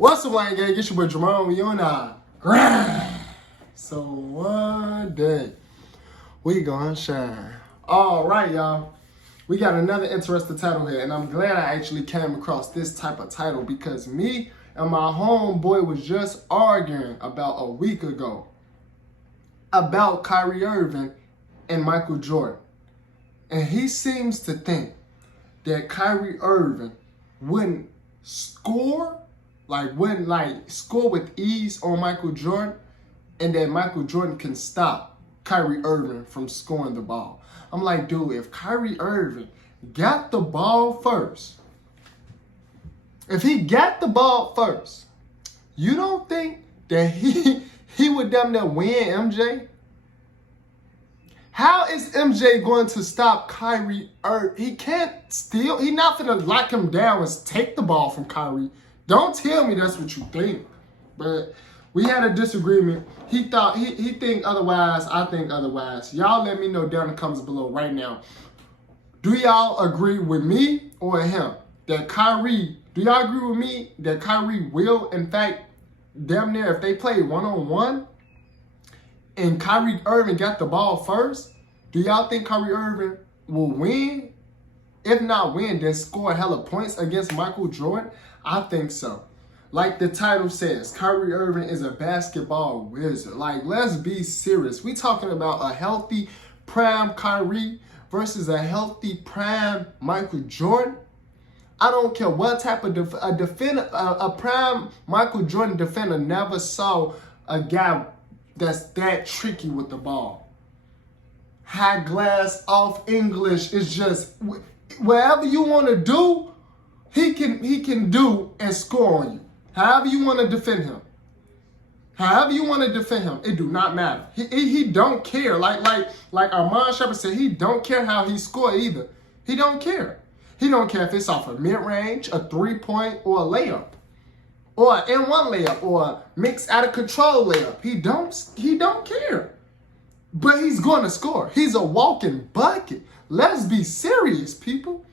What's up, Wayne Gang? It's your boy Jerome. We on our grind. So one day we gonna shine. All right, y'all. We got another interesting title here, and I'm glad I actually came across this type of title because me and my homeboy was just arguing about a week ago about Kyrie Irving and Michael Jordan. And he seems to think that Kyrie Irving wouldn't score with ease on Michael Jordan, and that Michael Jordan can stop Kyrie Irving from scoring the ball. I'm like, dude, if Kyrie Irving got the ball first, you don't think that he would damn near win MJ? How is MJ going to stop Kyrie Irving? He can't steal. He's not gonna lock him down and take the ball from Kyrie. Don't tell me that's what you think. But we had a disagreement. He think otherwise. I think otherwise. Y'all let me know down in the comments below right now. Do y'all agree with me or him that Kyrie? Do y'all agree with me that Kyrie will, in fact, damn near if they play one-on-one and Kyrie Irving got the ball first, do y'all think Kyrie Irving will win? If not win, then score hella points against Michael Jordan? I think so. Like the title says, Kyrie Irving is a basketball wizard. Like, let's be serious. We talking about a healthy prime Kyrie versus a healthy prime Michael Jordan. I don't care what type of a prime Michael Jordan defender never saw a guy that's that tricky with the ball. High glass off English is just whatever you want to do, he can do and score on you. However you want to defend him. It do not matter. He don't care. Like Armand Shepard said, he don't care how he score either. He don't care. He don't care if it's off a mid-range, a 3-point, or a layup. Or an N1 layup, or a mixed out of control layup. He don't care. But he's going to score. He's a walking bucket. Let's be serious, people.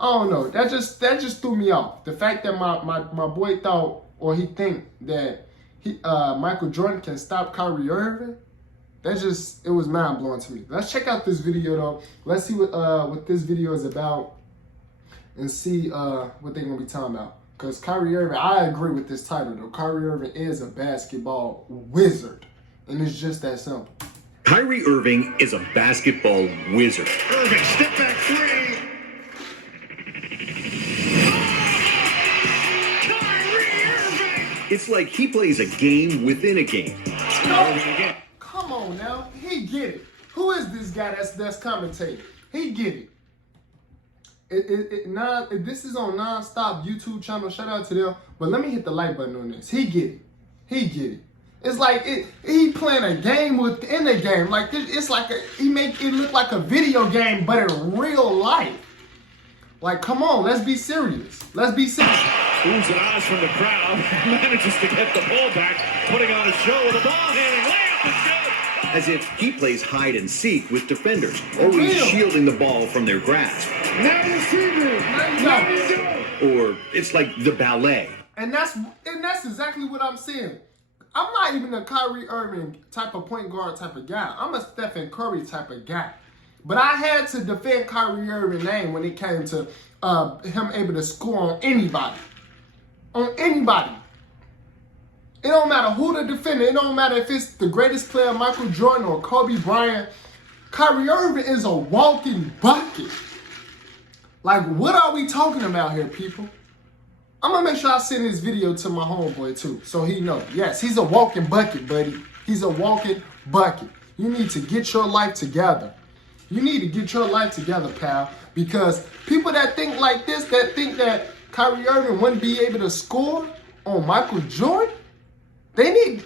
I don't know. That just threw me off. The fact that my boy thought, or he think that Michael Jordan can stop Kyrie Irving, it was mind blowing to me. Let's check out this video though. Let's see what this video is about, and see what they're gonna be talking about. Because Kyrie Irving, I agree with this title though. Kyrie Irving is a basketball wizard, and it's just that simple. Kyrie Irving is a basketball wizard. Irving, step back three. It's like he plays a game within a game. No, come on now. He get it. Who is this guy that's commentating? He get it. This is on Non-Stop YouTube channel. Shout out to them. But let me hit the like button on this. He get it. It's like he playing a game within a game. Like it's like he make it look like a video game, but in real life. Like, come on, let's be serious. Oohs and ahs from the crowd. Manages to get the ball back, putting on a show with a ball handling. Layup is good. As if he plays hide and seek with defenders, always shielding the ball from their grasp. Now you see me. Now you do. Or it's like the ballet. And that's exactly what I'm saying. I'm not even a Kyrie Irving type of point guard type of guy. I'm a Stephen Curry type of guy. But I had to defend Kyrie Irving's name when it came to him able to score on anybody. It don't matter who the defender. It don't matter if it's the greatest player, Michael Jordan or Kobe Bryant. Kyrie Irving is a walking bucket. Like, what are we talking about here, people? I'm going to make sure I send this video to my homeboy, too, so he knows. Yes, he's a walking bucket, buddy. He's a walking bucket. You need to get your life together. Pal. Because people that think like this, that think that Kyrie Irving wouldn't be able to score on Michael Jordan, they need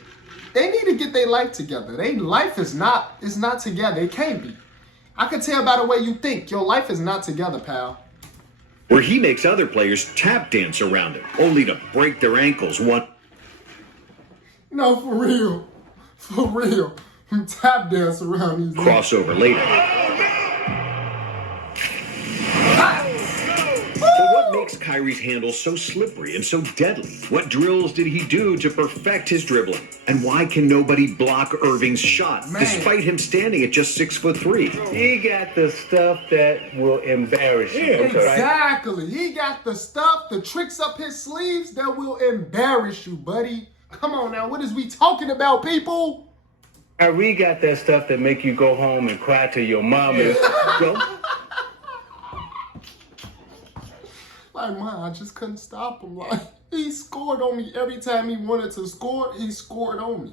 to get their life together. Their life is not together. It can't be. I can tell by the way you think. Your life is not together, pal. Where he makes other players tap dance around him, only to break their ankles one. No, for real. Tap dance around these crossover later. But what makes Kyrie's handle so slippery and so deadly? What drills did he do to perfect his dribbling? And why can nobody block Irving's shot, despite him standing at just 6'3"? He got the stuff that will embarrass you. Exactly. He got the stuff, the tricks up his sleeves that will embarrass you, buddy. Come on now, what is we talking about, people? Kyrie got that stuff that make you go home and cry to your mom. Well, Like, man, I just couldn't stop him. Like, he scored on me every time he wanted to score. He scored on me.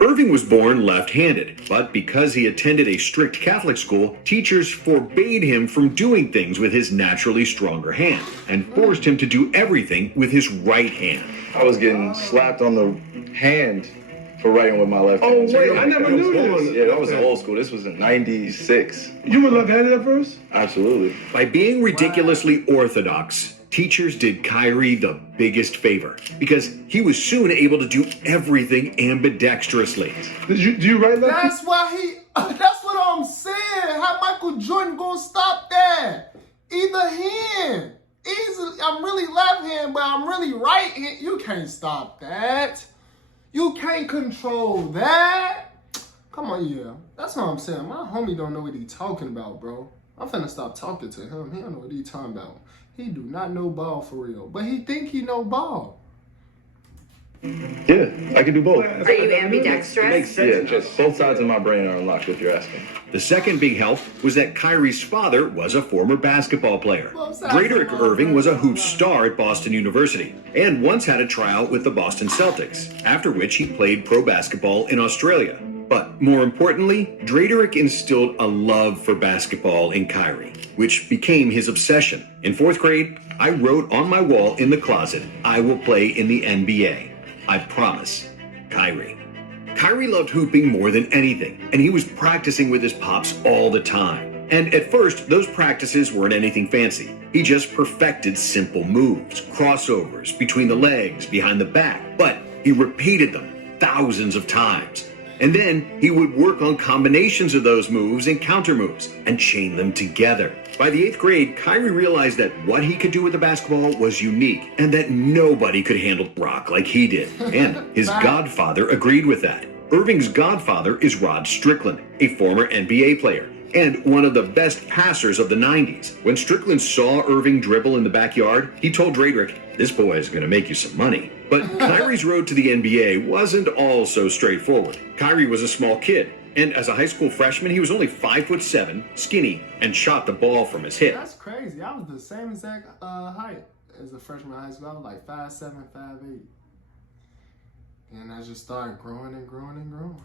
Irving was born left-handed, but because he attended a strict Catholic school, teachers forbade him from doing things with his naturally stronger hand and forced him to do everything with his right hand. I was getting slapped on the hand for writing with my left hand. Oh, wait, I never knew this. Yeah, that was old school. This was in 96. You were left-handed at first? Absolutely. By being ridiculously orthodox, teachers did Kyrie the biggest favor because he was soon able to do everything ambidextrously. Do you write left? That's why that's what I'm saying. How Michael Jordan gonna stop that? Either hand. Easily, I'm really left hand, but I'm really right hand. You can't stop that. You can't control that. Come on, yeah. That's what I'm saying. My homie don't know what he talking about, bro. I'm finna stop talking to him. He don't know what he talking about. He do not know ball for real, but he think he know ball. Yeah, I can do both. Are you ambidextrous? Yeah, just both sides of my brain are unlocked, if you're asking. The second big help was that Kyrie's father was a former basketball player. Drayerick Irving was a hoop star at Boston University and once had a tryout with the Boston Celtics, after which he played pro basketball in Australia. But more importantly, Drayerick instilled a love for basketball in Kyrie, which became his obsession. In fourth grade, I wrote on my wall in the closet, "I will play in the NBA. I promise, Kyrie." Kyrie loved hooping more than anything, and he was practicing with his pops all the time. And at first, those practices weren't anything fancy. He just perfected simple moves, crossovers, between the legs, behind the back, but he repeated them thousands of times. And then he would work on combinations of those moves and counter moves and chain them together. By the 8th grade, Kyrie realized that what he could do with the basketball was unique and that nobody could handle rock like he did. And his godfather agreed with that. Irving's godfather is Rod Strickland, a former NBA player and one of the best passers of the 90s. When Strickland saw Irving dribble in the backyard, he told Drayerick, "This boy is going to make you some money." But Kyrie's road to the NBA wasn't all so straightforward. Kyrie was a small kid, and as a high school freshman, he was only 5'7", skinny, and shot the ball from his hip. That's crazy. I was the same exact height as a freshman in high school. I was like 5'7", 5'8". And I just started growing and growing and growing.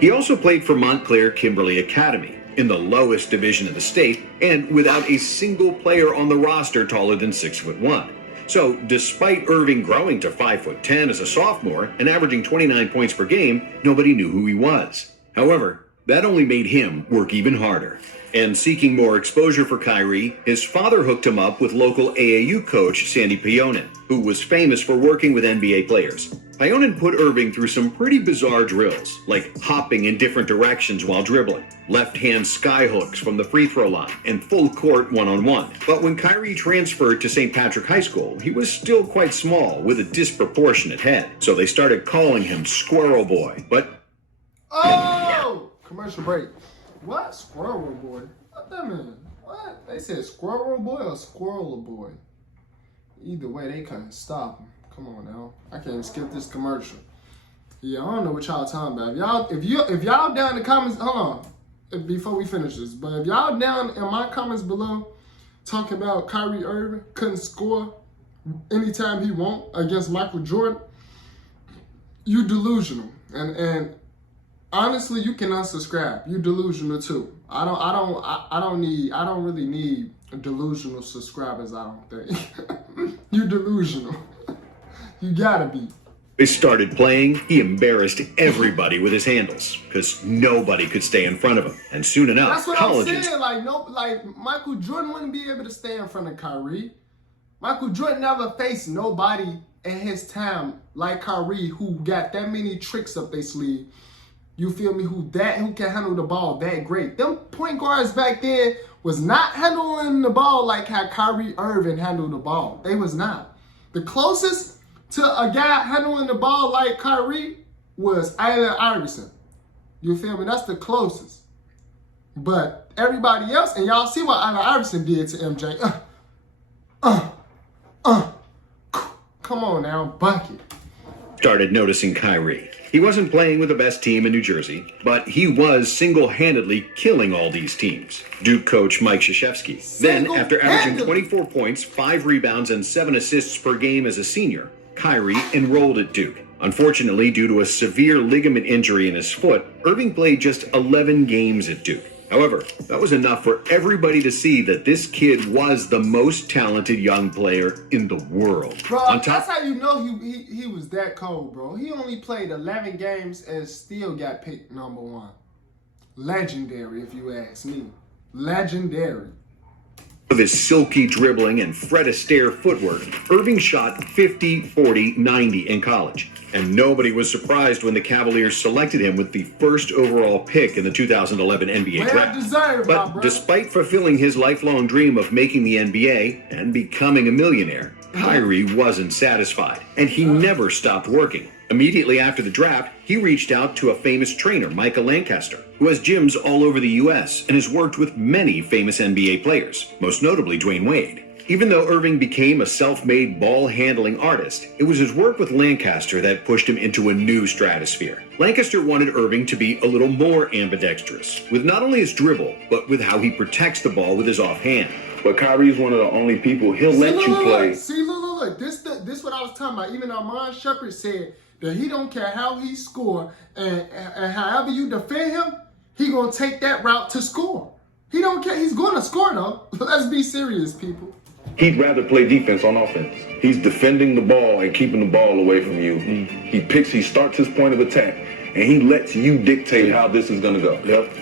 He also played for Montclair Kimberly Academy, in the lowest division of the state, and without a single player on the roster taller than 6'1". So, despite Irving growing to 5'10" as a sophomore and averaging 29 points per game, nobody knew who he was. However, that only made him work even harder. And seeking more exposure for Kyrie, his father hooked him up with local AAU coach Sandy Pionin, who was famous for working with NBA players. Pionin put Irving through some pretty bizarre drills, like hopping in different directions while dribbling, left-hand skyhooks from the free throw line, and full court one-on-one. But when Kyrie transferred to St. Patrick High School, he was still quite small with a disproportionate head. So they started calling him Squirrel Boy. But oh, commercial break. What? Squirrel Boy? What that mean? What? They said Squirrel Boy or Squirrel Boy? Either way, they couldn't stop him. Come on now. I can't skip this commercial. Yeah, I don't know what y'all talking about. If y'all down in the comments, hold on, before we finish this, but if y'all down in my comments below talking about Kyrie Irving couldn't score anytime he want against Michael Jordan, you delusional. And honestly, you can unsubscribe. You delusional too. I don't really need delusional subscribers, I don't think. You delusional. You gotta be. they started playing, he embarrassed everybody with his handles because nobody could stay in front of him. And soon enough, that's what colleges... I'm saying. Like Michael Jordan wouldn't be able to stay in front of Kyrie. Michael Jordan never faced nobody in his time like Kyrie who got that many tricks up their sleeve. You feel me? Who can handle the ball that great. Them point guards back then was not handling the ball like how Kyrie Irving handled the ball. They was not. The closest to a guy handling the ball like Kyrie was Allen Iverson. You feel me? That's the closest. But everybody else, and y'all see what Allen Iverson did to MJ. Come on now, bucket. Started noticing Kyrie. He wasn't playing with the best team in New Jersey, but he was single-handedly killing all these teams. Duke coach Mike Krzyzewski. Then, after averaging 24 points, 5 rebounds, and 7 assists per game as a senior, Kyrie enrolled at Duke. Unfortunately, due to a severe ligament injury in his foot, Irving played just 11 games at Duke. However, that was enough for everybody to see that this kid was the most talented young player in the world. Bro, that's how you know he was that cold, bro. He only played 11 games and still got picked number 1. Legendary, if you ask me. Legendary. With his silky dribbling and Fred Astaire footwork, Irving shot 50, 40, 90 in college. And nobody was surprised when the Cavaliers selected him with the first overall pick in the 2011 NBA draft. But despite fulfilling his lifelong dream of making the NBA and becoming a millionaire, Kyrie wasn't satisfied, and he never stopped working. Immediately after the draft, he reached out to a famous trainer, Michael Lancaster, who has gyms all over the U.S. and has worked with many famous NBA players, most notably Dwayne Wade. Even though Irving became a self-made ball-handling artist, it was his work with Lancaster that pushed him into a new stratosphere. Lancaster wanted Irving to be a little more ambidextrous, with not only his dribble, but with how he protects the ball with his offhand. But Kyrie's one of the only people he'll let you play. See, look. This what I was talking about. Even Armand Shepard said that he don't care how he score, and however you defend him, he gonna take that route to score. He don't care. He's gonna score though. Let's be serious, people. He'd rather play defense on offense. He's defending the ball and keeping the ball away from you. He starts his point of attack, and he lets you dictate how this is gonna go. Yep.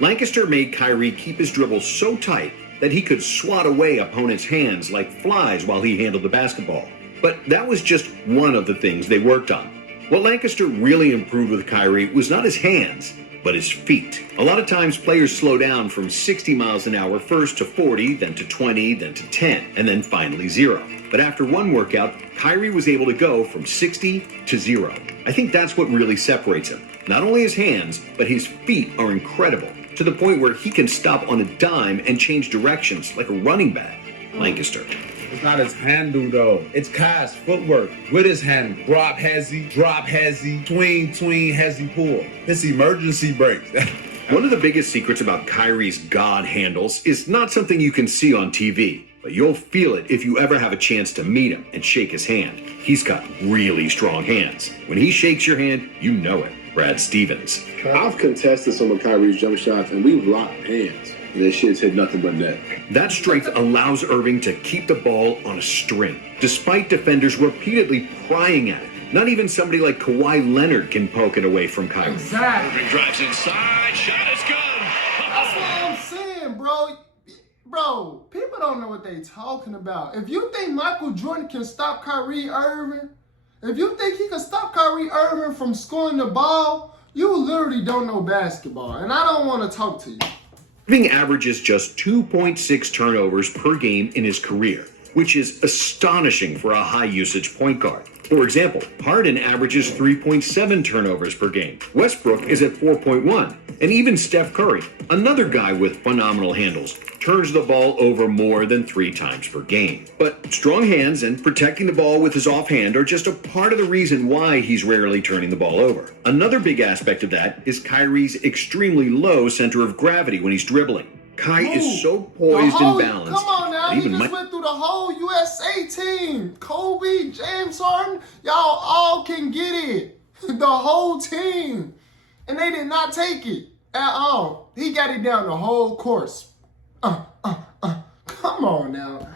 Lancaster made Kyrie keep his dribble so tight that he could swat away opponents' hands like flies while he handled the basketball. But that was just one of the things they worked on. What Lancaster really improved with Kyrie was not his hands, but his feet. A lot of times players slow down from 60 miles an hour first to 40, then to 20, then to 10, and then finally 0. But after one workout, Kyrie was able to go from 60 to 0. I think that's what really separates him. Not only his hands, but his feet are incredible, to the point where he can stop on a dime and change directions like a running back. Lancaster. It's not his handle, though. It's Kai's footwork with his handle. Drop hezzy, tween hezzy pull. It's emergency breaks. One of the biggest secrets about Kyrie's God handles is not something you can see on TV, but you'll feel it if you ever have a chance to meet him and shake his hand. He's got really strong hands. When he shakes your hand, you know it. Brad Stevens. I've contested some of Kyrie's jump shots, and we've locked hands. This shit's hit nothing but net. That strength allows Irving to keep the ball on a string, despite defenders repeatedly prying at it. Not even somebody like Kawhi Leonard can poke it away from Kyrie. Exactly. Irving drives inside, shot is good. That's what I'm saying, bro. Bro, people don't know what they talking about. If you think Michael Jordan can stop Kyrie Irving, if you think he can stop Kyrie Irving from scoring the ball, you literally don't know basketball. And I don't want to talk to you. Irving averages just 2.6 turnovers per game in his career, which is astonishing for a high-usage point guard. For example, Harden averages 3.7 turnovers per game. Westbrook is at 4.1. And even Steph Curry, another guy with phenomenal handles, turns the ball over more than 3 times per game. But strong hands and protecting the ball with his offhand are just a part of the reason why he's rarely turning the ball over. Another big aspect of that is Kyrie's extremely low center of gravity when he's dribbling. Kai is so poised and balanced. Come on now, he just went through the whole USA team. Kobe, James Harden, y'all all can get it. The whole team. And they did not take it at all. He got it down the whole course. Come on now.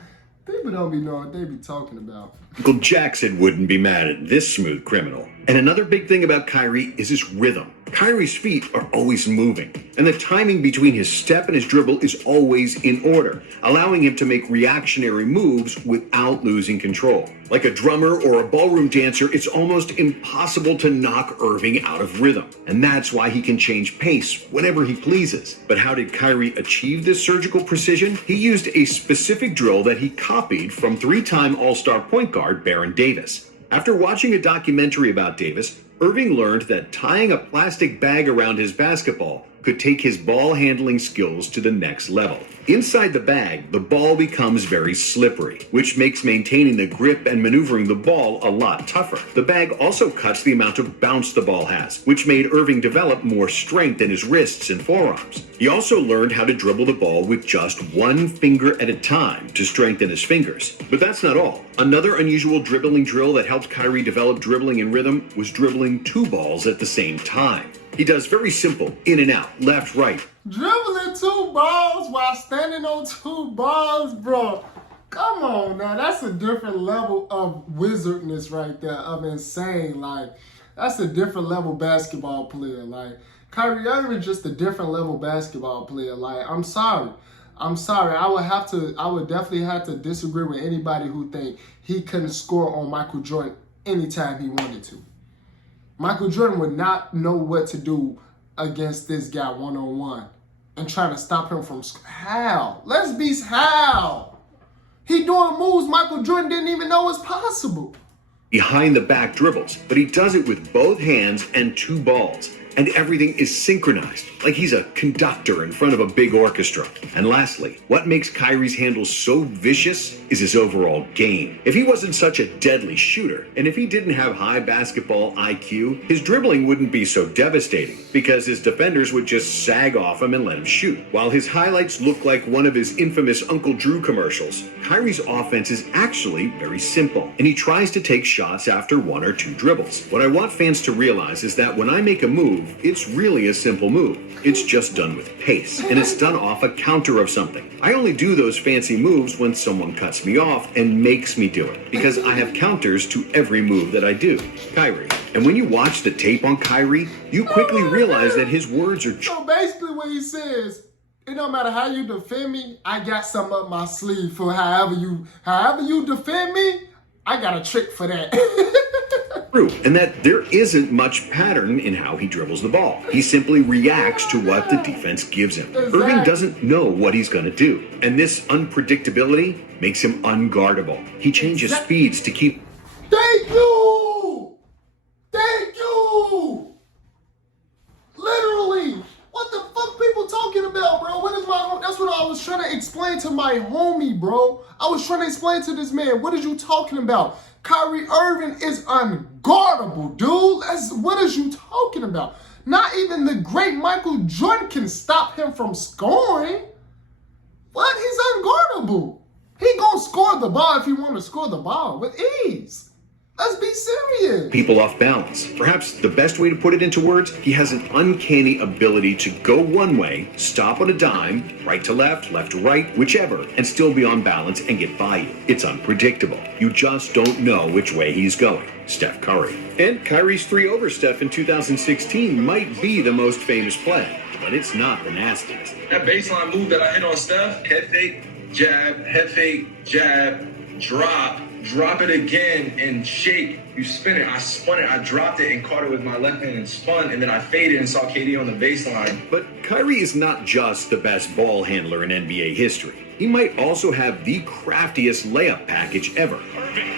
People don't be knowing what they be talking about. Michael Jackson wouldn't be mad at this smooth criminal. And another big thing about Kyrie is his rhythm. Kyrie's feet are always moving, and the timing between his step and his dribble is always in order, allowing him to make reactionary moves without losing control. Like a drummer or a ballroom dancer, it's almost impossible to knock Irving out of rhythm, and that's why he can change pace whenever he pleases. But how did Kyrie achieve this surgical precision? He used a specific drill that he copied from three-time All-Star point guard Baron Davis. After watching a documentary about Davis, Irving learned that tying a plastic bag around his basketball could take his ball handling skills to the next level. Inside the bag, the ball becomes very slippery, which makes maintaining the grip and maneuvering the ball a lot tougher. The bag also cuts the amount of bounce the ball has, which made Irving develop more strength in his wrists and forearms. He also learned how to dribble the ball with just one finger at a time to strengthen his fingers. But that's not all. Another unusual dribbling drill that helped Kyrie develop dribbling in rhythm was dribbling two balls at the same time. He does very simple, in and out, left, right. Dribbling two balls while standing on two balls, bro. Come on now, that's a different level of wizardness right there, of insane. Like, that's a different level basketball player. Like, Kyrie Irving is just a different level basketball player. Like, I'm sorry. I would definitely have to disagree with anybody who think he couldn't score on Michael Jordan anytime he wanted to. Michael Jordan would not know what to do against this guy one-on-one and trying to stop him from how? Let's be how? He doing moves Michael Jordan didn't even know was possible. Behind the back dribbles, but he does it with both hands and two balls. And everything is synchronized, like he's a conductor in front of a big orchestra. And lastly, what makes Kyrie's handle so vicious is his overall game. If he wasn't such a deadly shooter, and if he didn't have high basketball IQ, his dribbling wouldn't be so devastating, because his defenders would just sag off him and let him shoot. While his highlights look like one of his infamous Uncle Drew commercials, Kyrie's offense is actually very simple, and he tries to take shots after one or two dribbles. What I want fans to realize is that when I make a move, it's really a simple move. It's just done with pace, and it's done off a counter of something. I only do those fancy moves when someone cuts me off and makes me do it, because I have counters to every move that I do. Kyrie. And when you watch the tape on Kyrie, you quickly realize that his words are So basically what he says, it don't matter how you defend me, I got something up my sleeve for however you defend me, I got a trick for that. true, and that there isn't much pattern in how he dribbles the ball. He simply reacts to what the defense gives him. Exactly. Irving doesn't know what he's going to do, and this unpredictability makes him unguardable. He changes speeds to keep... Thank you! Thank you! Literally! What the fuck people talking about, bro? That's what I was trying to explain to my homie, bro. I was trying to explain to this man, what are you talking about? Kyrie Irving is unguardable, dude. What is you talking about? Not even the great Michael Jordan can stop him from scoring. What? He's unguardable. He gonna score the ball if he want to score the ball with ease. Let's be serious. People off balance. Perhaps the best way to put it into words, he has an uncanny ability to go one way, stop on a dime, right to left to right, whichever, and still be on balance and get by you. It's unpredictable. You just don't know which way he's going. Steph Curry. And Kyrie's 3-over Steph in 2016 might be the most famous play, but it's not the nastiest. That baseline move that I hit on Steph, head fake, jab, drop it again and shake. You spin it. I spun it. I dropped it and caught it with my left hand and spun, and then I faded and saw KD on the baseline. But Kyrie is not just the best ball handler in NBA history. He might also have the craftiest layup package ever. Irving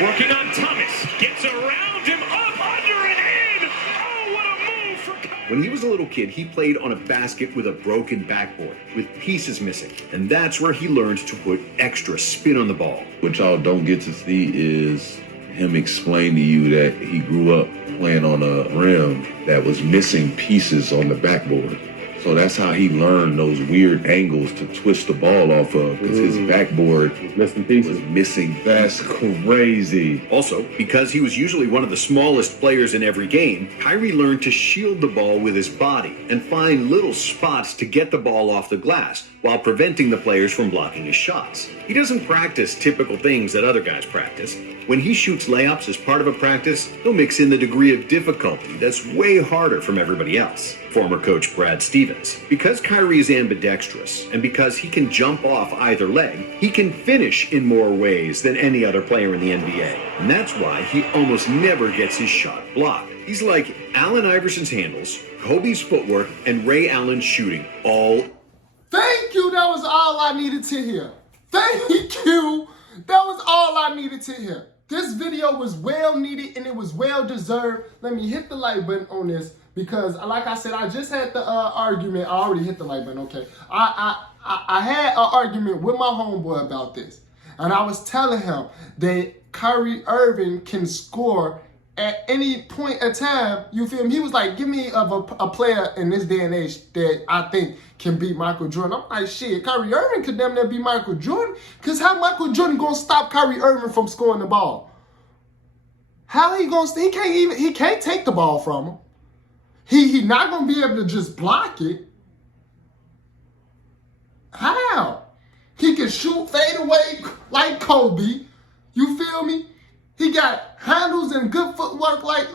working on Thomas. Gets around him, up, under, and in. Oh, what a move for Kyrie. When he was a little kid, he played on a basket with a broken backboard, with pieces missing. And that's where he learned to put extra spin on the ball. What y'all don't get to see is him explain to you that he grew up playing on a rim that was missing pieces on the backboard. So that's how he learned those weird angles to twist the ball off of, because his backboard was missing. That's crazy. Also, because he was usually one of the smallest players in every game, Kyrie learned to shield the ball with his body and find little spots to get the ball off the glass, while preventing the players from blocking his shots. He doesn't practice typical things that other guys practice. When he shoots layups as part of a practice, he'll mix in the degree of difficulty that's way harder from everybody else. Former coach Brad Stevens. Because Kyrie is ambidextrous, and because he can jump off either leg, he can finish in more ways than any other player in the NBA. And that's why he almost never gets his shot blocked. He's like Allen Iverson's handles, Kobe's footwork, and Ray Allen's shooting all. Thank you. That was all I needed to hear. Thank you. That was all I needed to hear. This video was well needed and it was well deserved. Let me hit the like button on this because, like I said, I just had the argument. I already hit the like button. Okay. I had an argument with my homeboy about this, and I was telling him that Kyrie Irving can score at any point in time. You feel me? He was like, give me a player in this day and age that I think can beat Michael Jordan. I'm like, shit, Kyrie Irving could damn near beat Michael Jordan. Because how Michael Jordan gonna stop Kyrie Irving from scoring the ball? How he gonna, he can't take the ball from him. He not gonna be able to just block it. How? He can shoot, fade away like Kobe. You feel me? He got handles and good footwork like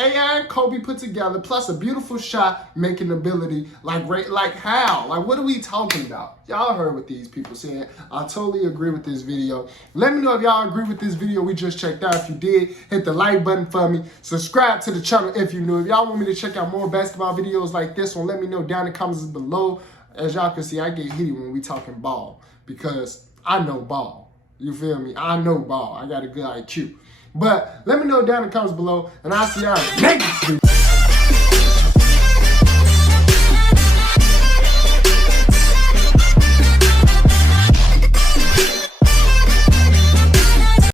AI and Kobe put together, plus a beautiful shot making ability like how? Like, what are we talking about? Y'all heard what these people saying. I totally agree with this video. Let me know if y'all agree with this video we just checked out. If you did, hit the like button for me. Subscribe to the channel if you're new. If y'all want me to check out more basketball videos like this one, let me know down in the comments below. As y'all can see, I get heated when we talking ball because I know ball. You feel me? I know ball. I got a good IQ. But let me know down in the comments below, and I'll see y'all next week.